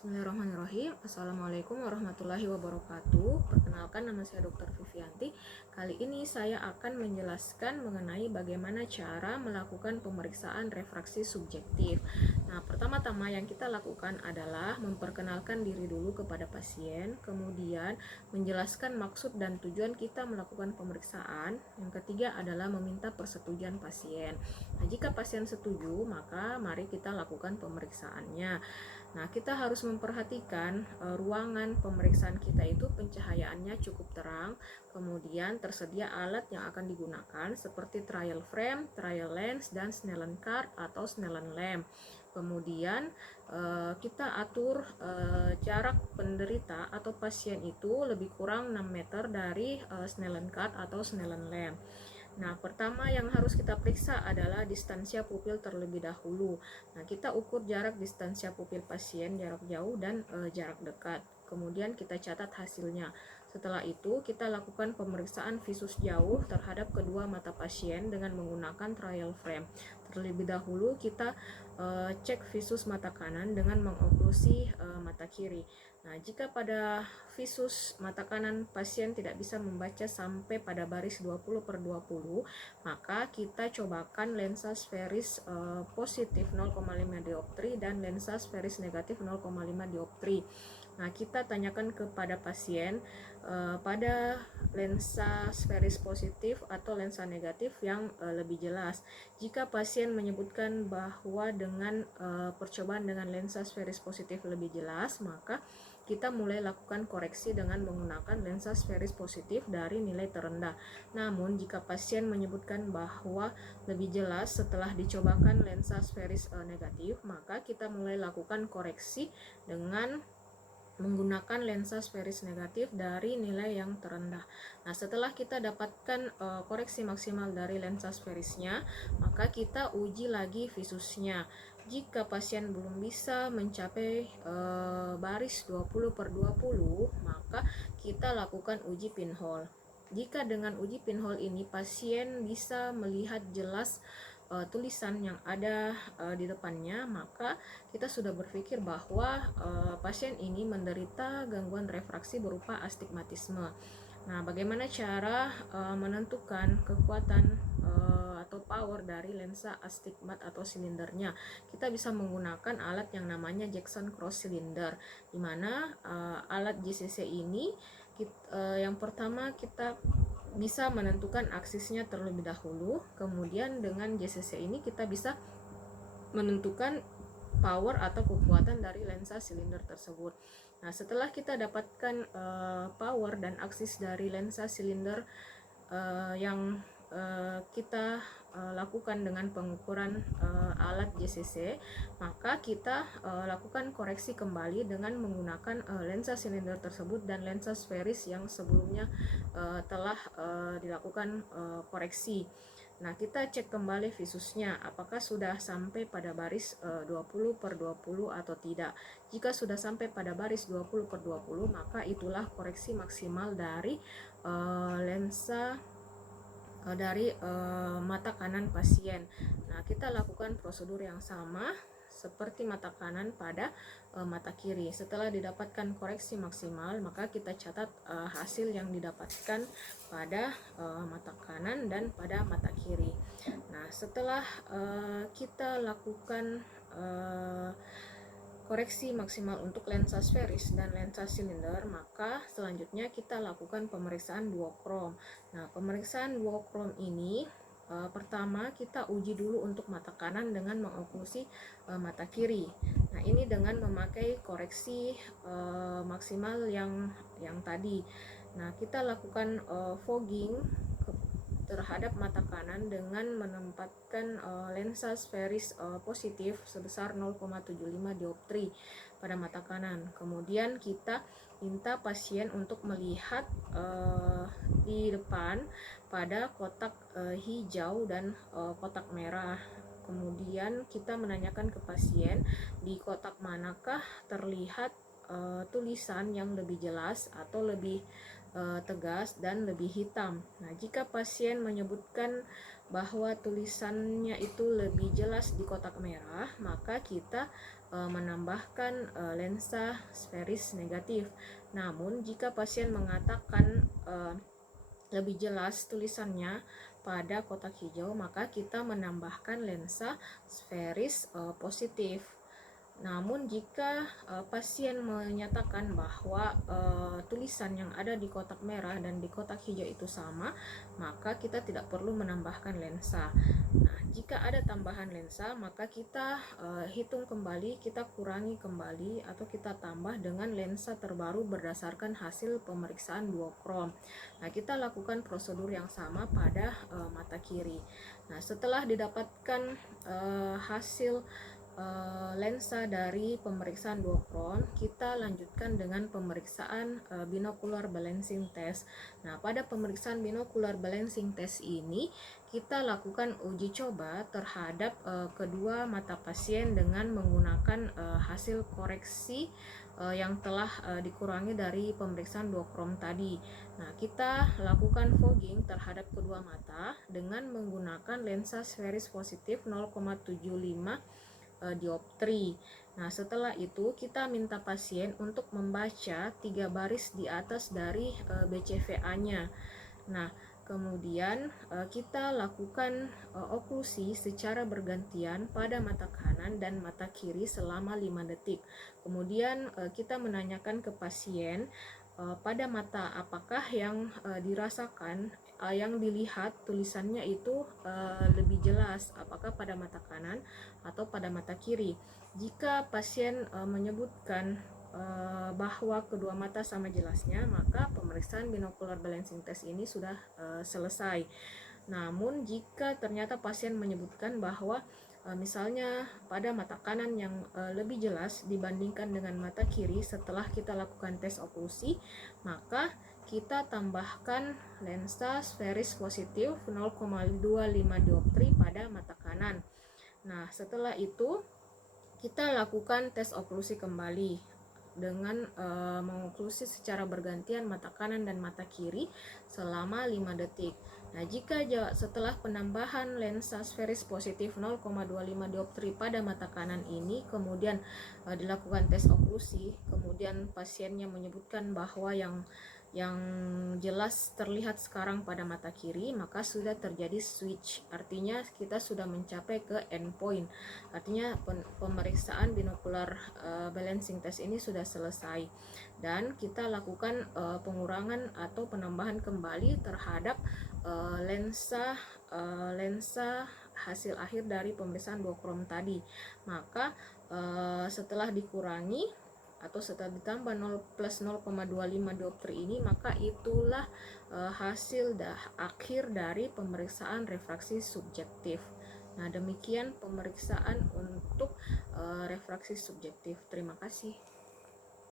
Bismillahirrahmanirrahim. Assalamualaikum warahmatullahi wabarakatuh. Perkenalkan, nama saya Dr. Vivianti. Kali ini saya akan menjelaskan mengenai bagaimana cara melakukan pemeriksaan refraksi subjektif. Nah, pertama-tama yang kita lakukan adalah memperkenalkan diri dulu kepada pasien, kemudian menjelaskan maksud dan tujuan kita melakukan pemeriksaan. Yang ketiga adalah meminta persetujuan pasien. Nah, jika pasien setuju, maka mari kita lakukan pemeriksaannya. Nah, kita harus memperhatikan ruangan pemeriksaan kita itu pencahayaannya cukup terang, kemudian tersedia alat yang akan digunakan seperti trial frame, trial lens, dan Snellen card atau Snellen lamp. Kemudian kita atur jarak penderita atau pasien itu lebih kurang 6 meter dari Snellen card atau Snellen lamp. Nah, pertama yang harus kita periksa adalah distansia pupil terlebih dahulu. Nah, kita ukur jarak distansia pupil pasien, jarak jauh dan jarak dekat. Kemudian kita catat hasilnya. Setelah itu, kita lakukan pemeriksaan visus jauh terhadap kedua mata pasien dengan menggunakan trial frame. Terlebih dahulu kita cek visus mata kanan dengan mengoklusi mata kiri. Nah, jika pada visus mata kanan pasien tidak bisa membaca sampai pada baris 20/20, maka kita cobakan lensa sferis positif 0,5 dioptri dan lensa sferis negatif 0,5 dioptri. Nah, kita tanyakan kepada pasien pada lensa sferis positif atau lensa negatif yang lebih jelas. Jika pasien menyebutkan bahwa dengan percobaan dengan lensa sferis positif lebih jelas, maka kita mulai lakukan koreksi dengan menggunakan lensa sferis positif dari nilai terendah. Namun, jika pasien menyebutkan bahwa lebih jelas setelah dicobakan lensa sferis negatif, maka kita mulai lakukan koreksi dengan menggunakan lensa sferis negatif dari nilai yang terendah. Nah, setelah kita dapatkan koreksi maksimal dari lensa sferisnya, maka kita uji lagi visusnya. Jika pasien belum bisa mencapai baris 20/20, maka kita lakukan uji pinhole. Jika dengan uji pinhole ini pasien bisa melihat jelas tulisan yang ada di depannya, maka kita sudah berpikir bahwa pasien ini menderita gangguan refraksi berupa astigmatisme. Nah, bagaimana cara menentukan kekuatan atau power dari lensa astigmat atau silindernya? Kita bisa menggunakan alat yang namanya Jackson Cross Cylinder, di mana alat JCC ini yang pertama kita bisa menentukan aksisnya terlebih dahulu. Kemudian dengan JCC ini kita bisa menentukan power atau kekuatan dari lensa silinder tersebut. Nah, setelah kita dapatkan power dan aksis dari lensa silinder yang kita lakukan dengan pengukuran alat JCC, maka kita lakukan koreksi kembali dengan menggunakan lensa silinder tersebut dan lensa sferis yang sebelumnya telah dilakukan koreksi. Nah, kita cek kembali visusnya apakah sudah sampai pada baris 20/20 atau tidak. Jika sudah sampai pada baris 20/20, maka itulah koreksi maksimal dari lensa dari mata kanan pasien. Nah, kita lakukan prosedur yang sama seperti mata kanan pada mata kiri. Setelah didapatkan koreksi maksimal, maka kita catat hasil yang didapatkan pada mata kanan dan pada mata kiri. Nah, setelah kita lakukan koreksi maksimal untuk lensa sferis dan lensa silinder, maka selanjutnya kita lakukan pemeriksaan duokrom. Nah, pemeriksaan duokrom ini pertama kita uji dulu untuk mata kanan dengan mengoklusi mata kiri. Nah, ini dengan memakai koreksi maksimal yang tadi. Nah, kita lakukan fogging terhadap mata kanan dengan menempatkan lensa sferis positif sebesar 0,75 dioptri pada mata kanan. Kemudian kita minta pasien untuk melihat di depan pada kotak hijau dan kotak merah. Kemudian kita menanyakan ke pasien di kotak manakah terlihat tulisan yang lebih jelas atau lebih tegas dan lebih hitam. Nah, jika pasien menyebutkan bahwa tulisannya itu lebih jelas di kotak merah, maka kita menambahkan lensa sferis negatif. Namun jika pasien mengatakan lebih jelas tulisannya pada kotak hijau, maka kita menambahkan lensa sferis positif. Namun jika pasien menyatakan bahwa tulisan yang ada di kotak merah dan di kotak hijau itu sama, maka kita tidak perlu menambahkan lensa. Nah, jika ada tambahan lensa, maka kita hitung kembali, kita kurangi kembali atau kita tambah dengan lensa terbaru berdasarkan hasil pemeriksaan duokrom. Nah, kita lakukan prosedur yang sama pada mata kiri. Nah, setelah didapatkan hasil lensa dari pemeriksaan duokrom, kita lanjutkan dengan pemeriksaan binocular balancing test. Nah, pada pemeriksaan binocular balancing test ini kita lakukan uji coba terhadap kedua mata pasien dengan menggunakan hasil koreksi yang telah dikurangi dari pemeriksaan duokrom tadi. Nah, kita lakukan fogging terhadap kedua mata dengan menggunakan lensa sferis positif 0,75 dioptri. Nah, setelah itu kita minta pasien untuk membaca 3 baris di atas dari BCVA-nya. Nah, kemudian kita lakukan oklusi secara bergantian pada mata kanan dan mata kiri selama 5 detik. Kemudian kita menanyakan ke pasien pada mata apakah yang dirasakan, yang dilihat tulisannya itu lebih jelas, apakah pada mata kanan atau pada mata kiri. Jika pasien menyebutkan bahwa kedua mata sama jelasnya, maka pemeriksaan binocular balancing test ini sudah selesai. Namun jika ternyata pasien menyebutkan bahwa misalnya pada mata kanan yang lebih jelas dibandingkan dengan mata kiri setelah kita lakukan tes oklusi, maka kita tambahkan lensa sferis positif 0,25 dioptri pada mata kanan. Nah, setelah itu kita lakukan tes oklusi kembali dengan mengoklusi secara bergantian mata kanan dan mata kiri selama 5 detik. Nah, jika setelah penambahan lensa sferis positif 0,25 dioptri pada mata kanan ini kemudian dilakukan tes oklusi, kemudian pasiennya menyebutkan bahwa yang jelas terlihat sekarang pada mata kiri, maka sudah terjadi switch. Artinya kita sudah mencapai ke endpoint. Artinya pemeriksaan binocular balancing test ini sudah selesai dan kita lakukan pengurangan atau penambahan kembali terhadap lensa hasil akhir dari pemeriksaan duokrom tadi. Maka setelah dikurangi atau setelah ditambah 0 plus 0,25 dioptri ini, maka itulah hasil akhir dari pemeriksaan refraksi subjektif. Nah, demikian pemeriksaan untuk refraksi subjektif. Terima kasih.